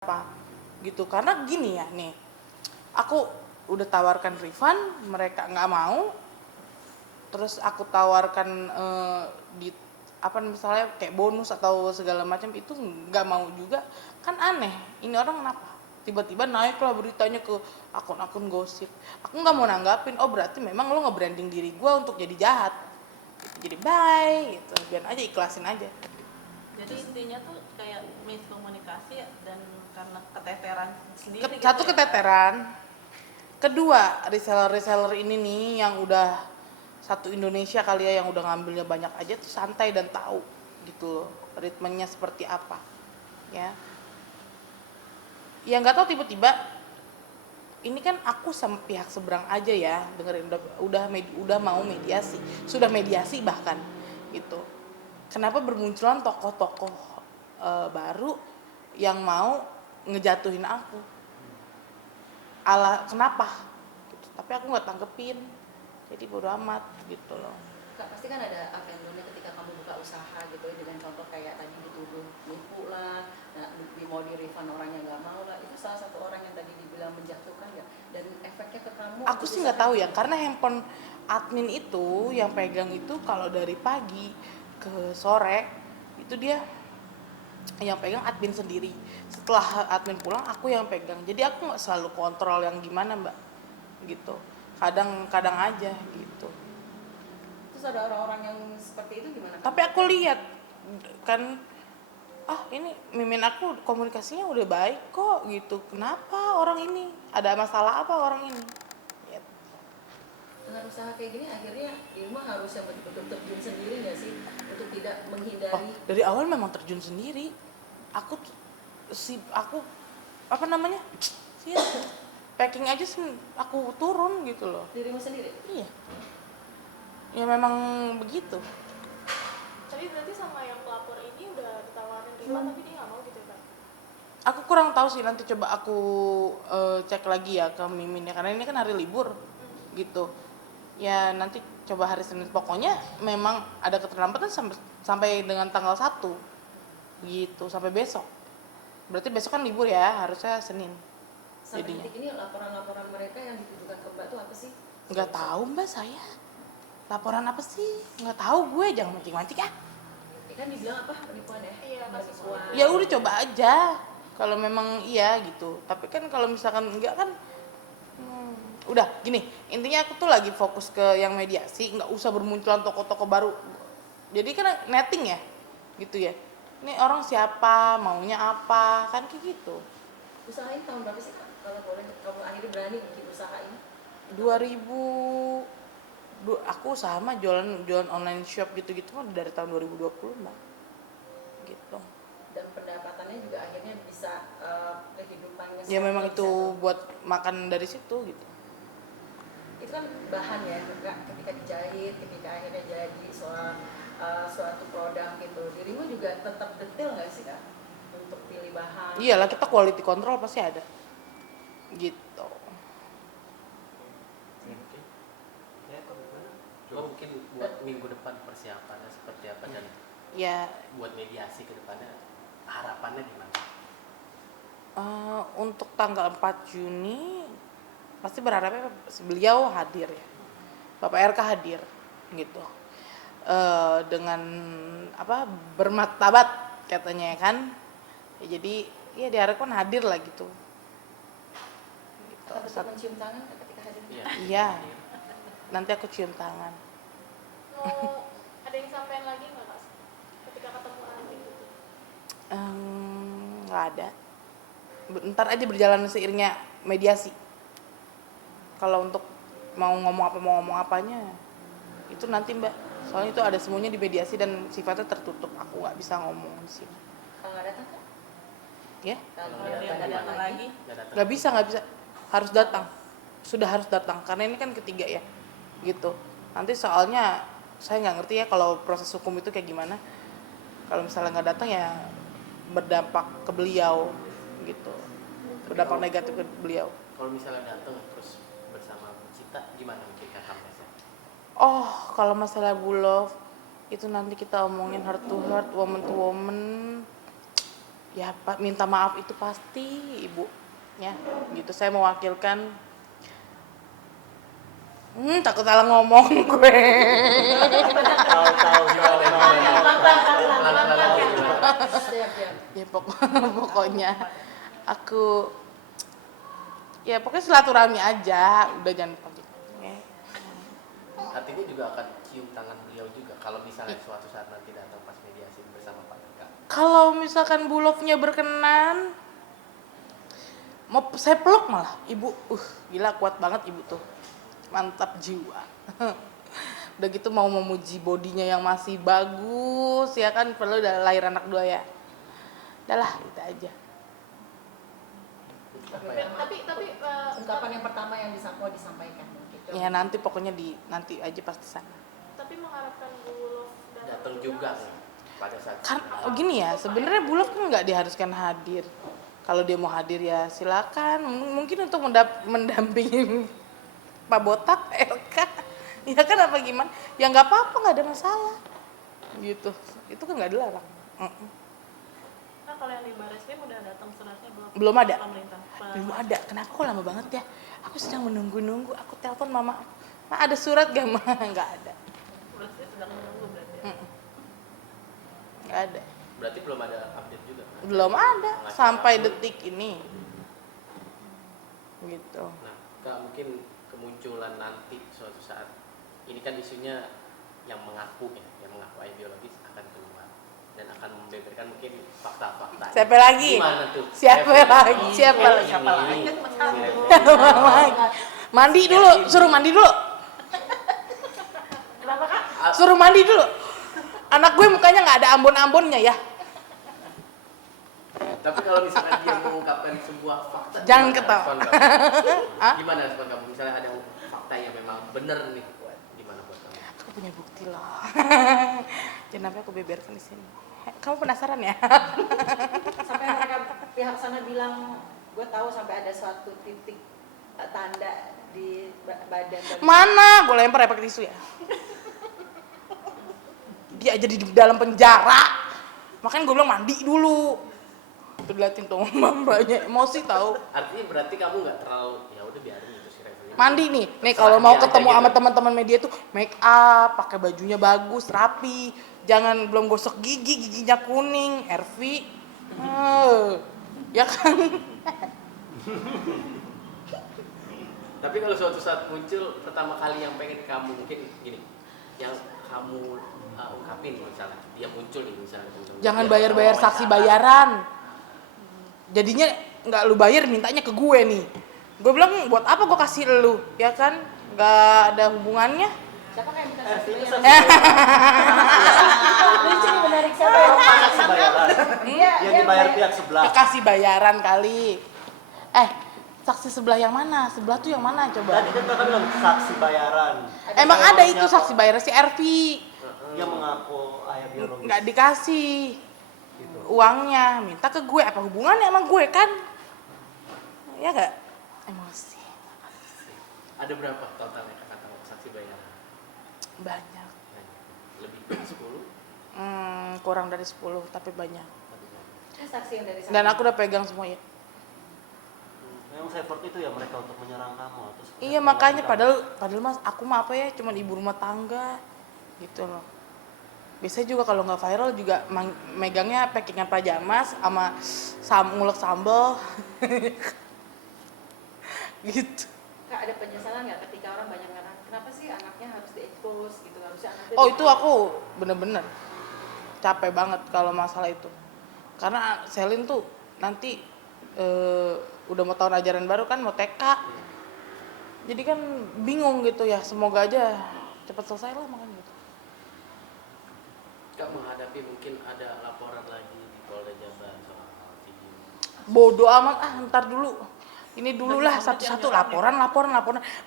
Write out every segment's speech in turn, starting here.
apa gitu. Karena gini ya nih, aku udah tawarkan refund, mereka nggak mau. Terus aku tawarkan di apa misalnya kayak bonus atau segala macam, itu nggak mau juga. Kan aneh, ini orang kenapa tiba-tiba naik lah beritanya ke akun-akun gosip. Aku nggak mau nanggapin. Oh berarti memang lo nge-branding diri gue untuk jadi jahat gitu. Jadi bye gitu, biar aja, ikhlasin aja. Jadi intinya tuh kayak miskomunikasi dan karena keteteran sendiri gitu Satu ya. keteteran, kedua reseller ini nih yang udah satu Indonesia kali ya, yang udah ngambilnya banyak aja tuh santai dan tahu gitu loh ritmenya seperti apa ya. Ya nggak tahu, tiba-tiba ini kan aku sama pihak seberang aja ya, dengerin udah mau mediasi, sudah mediasi bahkan gitu. Kenapa bermunculan tokoh-tokoh baru yang mau ngejatuhin aku? Ala kenapa? Gitu. Tapi aku nggak tanggepin, jadi bodo amat gitu loh. Kak, pasti kan ada up and down-nya ketika kamu buka usaha gitu ya, dengan contoh kayak tadi dituduh nipu lah, nah, mau di refund orangnya nggak mau lah, itu salah satu orang yang tadi dibilang menjatuhkan ya, dan efeknya ke kamu. Aku sih nggak tahu ya, karena handphone admin itu yang pegang itu kalau dari pagi ke sore itu dia yang pegang admin sendiri. Setelah admin pulang aku yang pegang, jadi aku nggak selalu kontrol yang gimana mbak gitu. Kadang-kadang aja gitu. Terus ada orang-orang yang seperti itu gimana? Tapi aku lihat kan, ini mimin aku komunikasinya udah baik kok gitu, kenapa orang ini ada masalah apa orang ini gitu. Dengan usaha kayak gini akhirnya Irma harus yang betul-betul terjun sendiri nggak sih untuk tidak menghindari? Dari awal memang terjun sendiri. Aku apa namanya sih, packing aja aku turun gitu loh. Dirimu sendiri? Iya, ya memang begitu. Tapi berarti sama yang pelapor ini udah ditawarin refund tapi dia nggak mau gitu ya Kak? Aku kurang tahu sih, nanti coba aku cek lagi ya ke mimin ya, karena ini kan hari libur gitu ya. Nanti coba hari Senin, pokoknya memang ada keterlambatan sampai dengan tanggal 1 gitu, sampai besok. Berarti besok kan libur ya, harusnya Senin. Sampai Jadinya detik ini laporan-laporan mereka yang ditujukan ke Mbak itu apa sih? nggak tahu mbak, saya laporan apa sih nggak tahu, gue jangan mancing-mancing ya. Kan dibilang apa, penipuan ya? Iya, kasus Penipuan. Ya udah coba aja kalau memang iya gitu. Tapi kan kalau misalkan enggak kan, udah gini, intinya aku tuh lagi fokus ke yang mediasi, nggak usah bermunculan toko-toko baru. Jadi kan netting ya gitu ya, ini orang siapa, maunya apa, kan kayak gitu. Usaha ini tahun berapa sih Kak? Kalau boleh kamu akhirnya berani bikin usaha ini? 2000 aku sama jualan online shop gitu-gitu mah dari tahun 2020 mbak gitu. Dan pendapatannya juga akhirnya bisa kehidupannya Ya memang itu settle. buat makan dari situ gitu. Itu kan bahan ya, ketika dijahit, ketika akhirnya jadi suatu produk gitu. Dirimu juga tetap detail nggak sih Kak untuk pilih bahan? Iyalah, kita quality control pasti ada gitu. Mungkin buat minggu depan persiapannya seperti apa, dan Ya buat mediasi ke depannya harapannya gimana? untuk tanggal 4 Juni pasti berharapnya beliau hadir ya, Bapak RK hadir gitu. Dengan apa, bermartabat katanya ya kan ya, jadi ya diharapkan hadir lah gitu. Atau tetap mencium tangan ketika hadir? Iya, nanti aku cium tangan. Mau ada yang sampein lagi nggak Kak ketika ketemu Andi gitu? Nggak ada. Ntar aja berjalan seiringnya mediasi. Kalau untuk mau ngomong apanya itu nanti mbak, soalnya itu ada semuanya di mediasi dan sifatnya tertutup, aku nggak bisa ngomong di sini Kalau nggak datang Kak? ya. Kalau Kalau dia nggak datang lagi, Nggak bisa, harus datang, sudah harus datang karena ini kan ketiga ya gitu. Nanti soalnya saya nggak ngerti ya kalau proses hukum itu kayak gimana. Kalau misalnya nggak datang ya berdampak ke beliau gitu, berdampak negatif ke beliau. Kalau misalnya datang terus bersama Bu Cita, gimana mungkin kakaknya? Kalau masalah Bu Love itu nanti kita omongin heart to heart, woman to woman. ya Pak, minta maaf itu pasti ibu ya gitu. Saya mewakilkan takut salah ngomong gue. Tahu. Siap. Ya pokoknya aku ya pokoknya silaturahmi aja, udah jangan pakai. Artinya juga akan cium tangan beliau juga kalau misalnya suatu saat nanti datang pas mediasi bersama Pak Eka. Kalau misalkan Bulognya berkenan, mau saya peluk malah ibu. Gila kuat banget ibu tuh, mantap jiwa. Udah gitu mau memuji bodinya yang masih bagus ya kan, perlu udah lahir anak 2 ya. Udahlah gitu aja. Apa ya? Tapi Ungkapan yang pertama yang mau disampaikan gitu. Ya nanti pokoknya nanti aja pasti sana. tapi mengharapkan Bulog Datang juga pada saat Kan gini ya, sebenarnya Bulog kan nggak diharuskan hadir. Kalau dia mau hadir ya silakan. Mungkin untuk mendampingi Pak Botak, LK. Ya kan apa gimana? Ya nggak apa-apa, nggak ada masalah. Gitu. Itu kan nggak dilarang. Nah, kalau yang di Barreskrim udah datang suratnya belum? Belum ada. Pemerintah. Belum ada. Kenapa kok lama banget ya? Aku sedang menunggu-nunggu. Aku telepon mama. Ma ada surat gak ma? Nggak ada. Berarti sedang menunggu berarti. Ya? Nggak ada. berarti belum ada update juga. Belum ada sampai detik ini. Gitu. Nah, Kak, mungkin kemunculan nanti suatu saat ini kan isunya yang mengaku biologis akan keluar dan akan membeberkan mungkin fakta-fakta. Siapa lagi? Gimana tuh? Siapa lagi? Siapa lagi? Mandi dulu, suruh mandi dulu. Kenapa Kak? Suruh mandi dulu. Anak gue mukanya nggak ada ambon-ambonnya ya. Tapi kalau misalkan dia mengungkapkan sebuah fakta, Jangan gimana ketawa. respon kamu? Hah? Gimana respon kamu? Misalnya ada fakta yang memang benar nih, gimana buat kamu? Aku punya bukti loh. Jangan sampai aku beberkan di sini. Kamu penasaran ya? Sampai mereka pihak sana bilang, gue tahu sampai ada suatu titik tanda di badan. Mana? Gue lempar ya pakai tisu ya. Dia aja di dalam penjara. Makanya gue bilang mandi dulu. Tuh diliatin tuh mbaknya emosi tahu. Artinya berarti kamu nggak terlalu, ya udah biarin gitu sih referensinya. Mandi nih. Nih Terserah kalau mau dia aja ketemu gitu. sama teman-teman media tuh make up, pakai bajunya bagus, rapi. Jangan belum gosok gigi, giginya kuning, RV. Ya kan? Tapi kalau suatu saat muncul pertama kali yang pengen kamu mungkin gini, yang kamu ungkapin misalnya dia muncul nih misalnya. Jangan Dia bayar-bayar wawancara. saksi bayaran. Jadinya nggak lu bayar, mintanya ke gue nih. Gue bilang buat apa gue kasih lu, ya kan? Nggak ada hubungannya. Siapa kayak minta Itu saksi saksi bayar? bayaran. Lucu nih, menarik siapa yang Saksi bayaran. Iya, Yang iya, dibayar baik. pihak sebelah. Kasih bayaran kali. Saksi sebelah yang mana? Sebelah tuh yang mana coba? Tadi kan kakak bilang saksi bayaran. Emang ada Bayarannya itu apa? saksi bayaran si RV. Yang mengaku ayah biologis. Nggak dikasih Gitu. uangnya, minta ke gue. Apa hubungannya sama gue kan? Ya nggak? Emosi. Ada berapa totalnya kakak tahu saksi bayaran? Banyak. Lebih dari 10? Kurang dari 10 tapi banyak. Ini saksi yang dari sana. Dan aku udah pegang semuanya. Memang effort itu ya mereka untuk menyerang kamu atau seperti Iya apa? makanya padahal mas aku mah apa ya cuman ibu rumah tangga gitu loh. Biasanya juga kalau nggak viral juga megangnya packingan pajamas sama ngulek sambel gitu. Kak, ada penyesalan nggak ketika orang banyak ngarang, kenapa sih anaknya harus di-expose gitu, harusnya anaknya Oh itu aku bener-bener capek banget kalau masalah itu. Karena Selin tuh nanti udah mau tahun ajaran baru kan, mau TK. Jadi kan bingung gitu ya, semoga aja cepat selesai lah makanya gitu. Kak menghadapi mungkin ada laporan lagi di Polda Jabar soal video. Bodoh amat ntar dulu. Ini dulu lah satu-satu laporan. Mau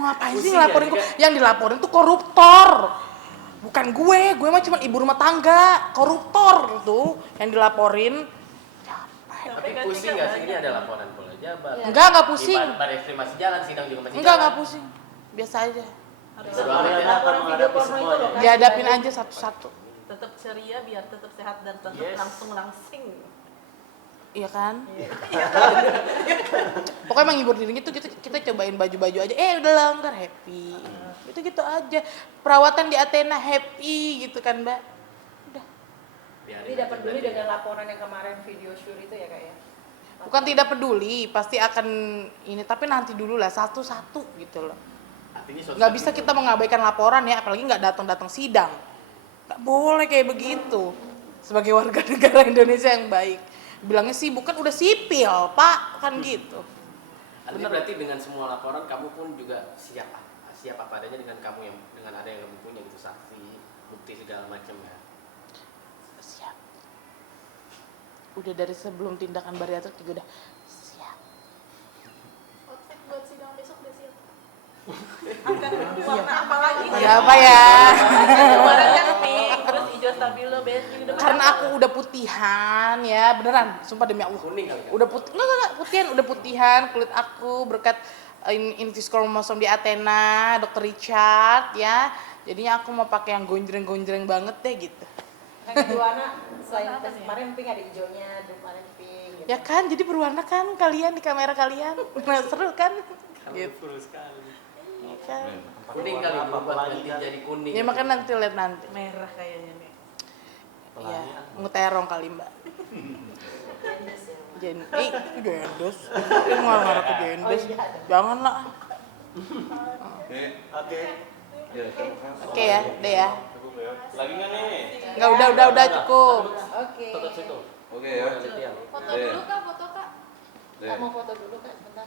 ngapain sih Pusing ngelaporin ya, gue? Kak? Yang dilaporin tuh koruptor. Bukan gue mah cuma ibu rumah tangga. Koruptor tuh yang dilaporin. Tapi pusing nggak sih ini ada laporan Polda Jabar? Iya. Enggak pusing. Di Barreskrim masih jalan, sidang juga masih Enggak jalan. pusing. Biasa aja. Bodo amat Kalian ya. akan menghadapi semuanya. Dihadapin aja satu-satu. Tetap ceria biar tetap sehat dan tetap Yes. langsing. Iya kan? Pokoknya menghibur diri gitu, kita cobain baju-baju aja. Udah longgar, happy. Gitu-gitu aja. Perawatan di Athena happy gitu kan, Mbak. Udah. Biarin Tidak aja peduli berarti. dengan laporan yang kemarin video shoot itu ya kak ya? Bukan tidak peduli, pasti akan ini, tapi nanti dulu lah satu-satu gitu loh. Artinya suatu Nggak saat bisa itu- kita mengabaikan laporan ya, apalagi nggak datang-datang sidang. Nggak boleh kayak begitu. Sebagai warga negara Indonesia yang baik. Bilangnya sibuk kan udah sipil, Pak, kan gitu. Artinya Bener. berarti dengan semua laporan kamu pun juga siap apa adanya dengan kamu yang dengan ada yang kamu punya gitu, saksi, bukti segala macam ya. Siap. Udah dari sebelum tindakan bariatrik juga udah siap. Outfit buat sidang besok udah siap. Akan warna apa lagi? Ada apa ya? Kemarin kan pink, terus hijau stabilo, basic udah Karena aku udah putihan ya, beneran, sumpah demi Allah. Kuning kali kan? Udah enggak, putihan, udah putihan kulit aku berkat infus kromosom di Athena, Dr. Richard ya. Jadinya aku mau pakai yang gonjreng-gonjreng banget deh gitu. Kan Duana selain kemarin pink ada hijaunya, kemarin pink. Gitu. Ya kan, jadi berwarna kan kalian di kamera kalian. Nah, seru kan? Gitu. Full sekali. Ya kan? Kuning kali Apa berubah pelangi nanti kan? jadi kuning. Ya makanya nanti lihat nanti. merah kayaknya nih. Iya, Pelangi. nguterong kali Mbak. Gendes ya. Itu jendes. Itu ngarang-ngarang ke jendes. Janganlah. Oke. Oke ya, deh ya. Lagi nggak nih? Enggak, udah cukup. Oke. Tutup situ. Oke ya. Penelitian. Foto dulu kak, foto kak. Kak mau foto dulu kak sebentar.